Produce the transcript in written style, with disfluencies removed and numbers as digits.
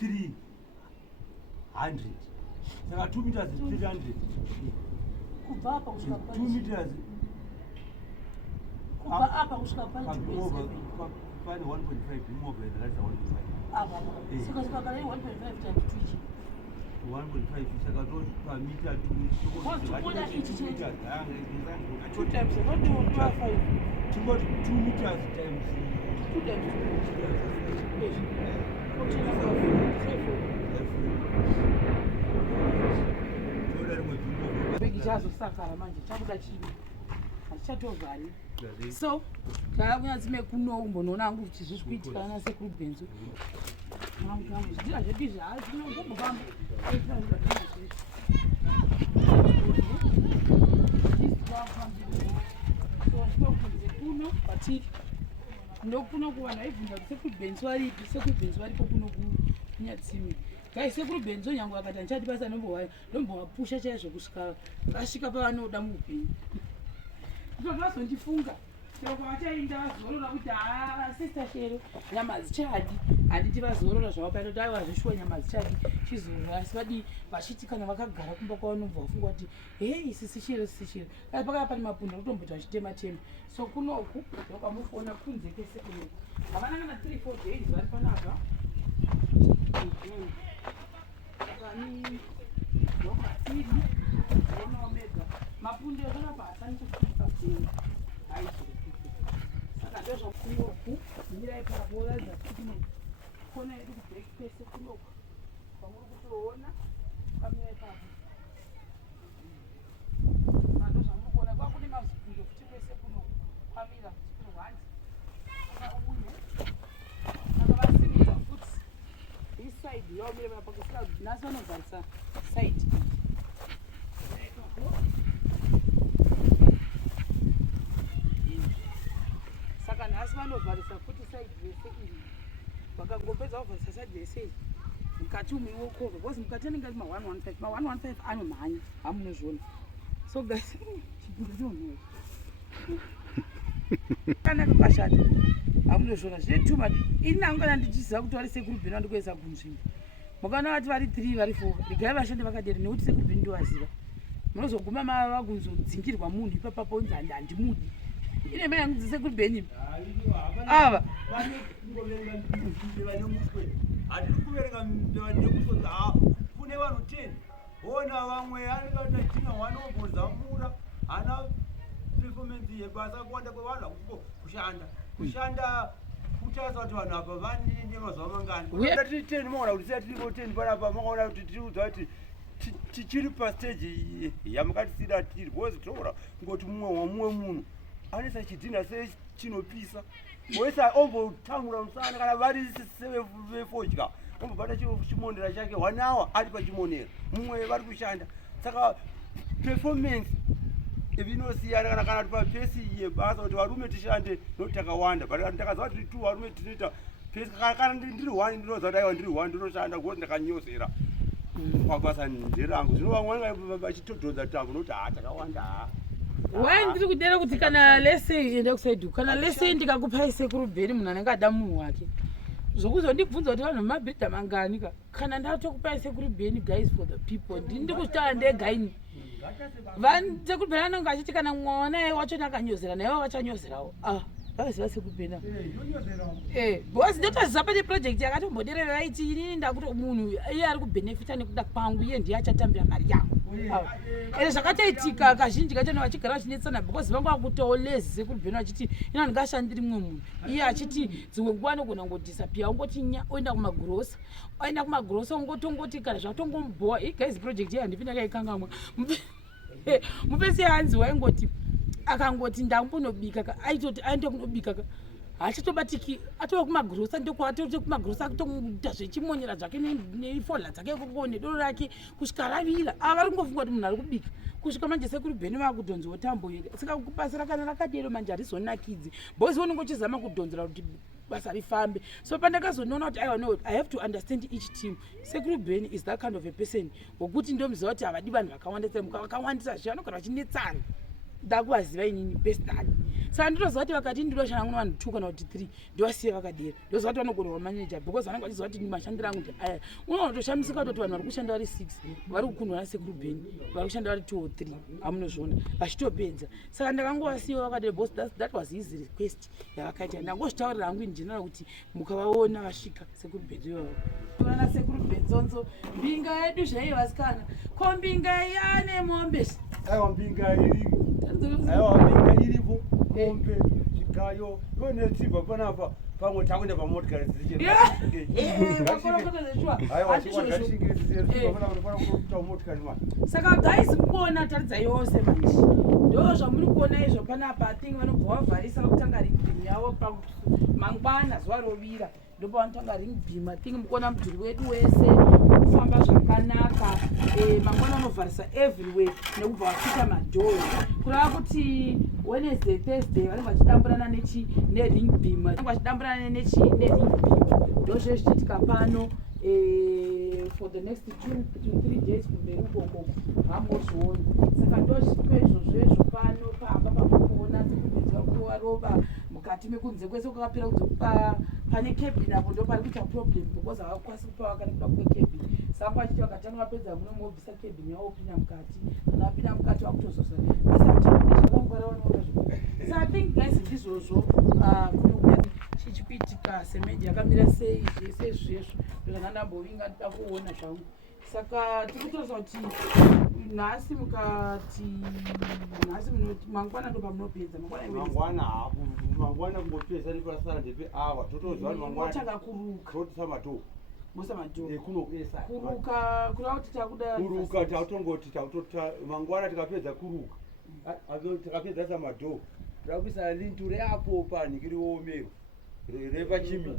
300 saka 2 meters 300 kubva apa kusvika 2 meters kubva apa kusvika pane pane 1.5 imovha yakatarisa 1.5 apa saka saka 1.5 times 2 1.5 saka pamita 2 ichi chete 2 2 times not 2 5 tingoti 2 meters times 2 times 2 begi chazosakara manje chakuda chivi hachichatovhari so taakunyadzime kunoumbonoona angu kuti zvezvikuitika nasekuru bhenzo zvidira zvedu zvaazvinombobamba ndinokunze kuno patiri ndokuno kuvanhu vaibvunza kuti sekuru bhenzo varipi sekuru bhenzo varipo kuno kunyatsimi gai sekuru bhenzo nyange akati handichati basa ndombovapusha chaizvo kusvika vasvika pavanoda muupenyu ndobva vazondifunga chero vachainda vazorora kuti sister shero nyama hadzichadi handiti vazorora zvavo paino kuti aiwa zveshuwa nyama hadzichadi chizorora asi vadi vachiti kana vakagara kumba kwavanobva vafunga kuti hei sisi shero kai pakava pane mapundo akutomboti vachitema-tema so kunoku ndokamufoona kunze kesekuru havana kana 3-4 days vari panapa kani ndomatiri onaomega mapundo ekanapa hasani kufuka kutenga saka ndozvakunoku mirai parakuoradza kuti kona yedu kubreak pese kunoku pamuri kutoona kamirai papo mando zvamuri kuona kwakune mazipundo futi pese kunoku kwamira kurwandi uye saka vasimudza futi hii side yaumire vanapakisira nhasi vanovharisa side saka nhasi vanovharisa futi side vese iyi vakangopedza kuvharisa side vese iyi mukati umuiwokova bcause mukati anenge ari ma115 ma115 anomhanya hamunozviona so guys chipinda chionoo kana kakashata hamunozviona zvine tuma ini nangu kana ndichiziva kuti vari sekuru bheni vandikuedza kunzvimbo mukana vati vari 3 vari 4 regai vashandi vakaderi nekuti sekuru bheni ndovaziva munozoguma mava kunzodzingirwa munhu ipapapo unzi handimudi ine mai yangu dzisekuru bheni ava hatiri kuverenga mbeva nemusodzi kune vanhu 10 ona vamwe anengatina wanombozamura hana performance yebasa kuwanda kwevanhu hakuko kushanda kutarisa kuti vanhu apa vanine mazuva mangani tiri 10 maona kuti sia tirivo 10 panapa makaona kuti tiriudza kuti tichiri pastage yamukatisida tiri bcause tinoona ngoti mumwe wamumwe munhu anesa chidhina sechinopisa wese ombotangura musana kana vari vefodya ombobata chimonera chake 1 hour ari pachimonera mumwe vari kushanda saka performance ivinosiyana kana kuti papesi yebasa kuti varume tishande nokuti takawanda but ndakaziva tiri 2 varume tinoita pesi kana ndiri 1 ndinoziva kuti aiwa ndiri 1 ndinoshanda because ndakanyosera pabasa nderangu zvino vamwe vachitodhodza tambo nokuti takawanda wai ndiri kudera kuti kana lese ende kusaidu kana lese ndikakupai sekuru bheni munhu anenge ada munhu wake zvokuzondibvunza kuti vanhu vemabhidha manganika kana ndatokupai sekuru bheni guys for the people ndiri kutara ndegaini sekuru bheni anenge achiti kana mwana wacho akanyozera naivo vachanyozerawo vakaziva sekuru bheni bcause ndotoziva pane project yakatomboderera raiti inini ndakuti munhu iye ari kubhenefita nekuda kwangu iye ndiye achatambira mari yangu ende zvakatoitika kazhinji kachona vachigara vachinetsana because vanga vakuitawo lezi sekuru bheni vachiti ina ndingashandiri mumwe munhu iye achiti dzimwe nguva anogona kungodisapia ungoti nya oenda kumagrosa ungotongoti kana zvatongombowa guys project iye handipinda kaikangamwa mupesi hanzi waingoti akangoti ndambonobika aitoti aende kunobika hachatobatiki atova kumagrosa ndokwatote kumagrosa akutomuita zvechimonyera zvake nefola dzake koko nedoro rake kusvika ravira vari ngofunga kuti munhu ari kubika kusvika manje sekuru bheni vakudhonzwa tambo yega saka basa rakana rakadero manje harizonakidzi bcause unenge uchizama kudhonzera kuti basa rifambe so pandakazonoona kuti aiwa no I have to understand each team sekuru bheni is that kind of a person wokuti ndomuziva kuti havadi vanhu vakawandisa vakawandisa zviya vanogara vachinetsana ndakuvaziva inini bestani saka ndinoziva kuti vakati ndiroshanda kuno vanhu 2 kana kuti 3 ndovasiya vakadera ndoziva kuti vanogona vamanaja because vanenge vachiziva kuti mashandiro angu kuti aya unotoshamisika kutoti vanhu vari kushanda vari 6 vari kukundwa nasekuru bheni vari kushanda vari 2 or 3 amunozviona vachitopedza saka ndakangovasiya vakadera bos that was his request yavakaita ndangozvitaurira hangu in general kuti mukavaona vasvika sekuru bheni ivavo vana sekuru bheni tsonzo mbinga yedu zvaiye vasikana ko mbinga yane mombe aiwa mbinga iripo mombe chikayo ionetsibva panapa pamwe takuenda pamotikari saka guys mukuona taridza yose manje ndo zvamuri kuona izvo panapa athing vanobva vavharisa vakutanga ringbim yavo mangwana zuva rovira ndopavanotanga ringbim athing mukuona mudhuri wedu wese kufamba zvakanaka mangwana vanovharisa everywhere nekubva vapita madhoo kurava kuti Wednesday Thursday vanenge vachidamburana neringbim vanenge vachidamburana neringbim ndozvo zvichiitika pano for the next 2 to 3 days kumberi ukoko hambozvioni saka ndozvikwezvo zvezvo pano pamba pamukuona dzekubedzwa kuvarova mukati mekunze kwese kwakapera kudzokupa pane cabin apo ndo pari kuita problem because havakwanisi kupa vakari kuda kupe cabin saka pachiti vakatanga vapedza muno mobvisa cabin yavo upinda mukati kana vapinda mukati vakutozosa zvakangwara vanoona zvo so I think guys ndizvozvo chichikuitika semeji yakamira sei zvese izvezvo ndozvanga ndambovinga ndida kuona zvangu saka tikutoza kuti nhasi mukati nhasi mangwana ndo pamunopedza mangwana kungopedza nepasara ndepe awa totoziva mangwana kuruka totisa madhoo musa madhoo kuruka kurava kuti takuda kuruka tautongoti tautota mangwana tikapedza kuruka tikapedza samadhoo takuisa lintu reapo panhiki riomero repachimi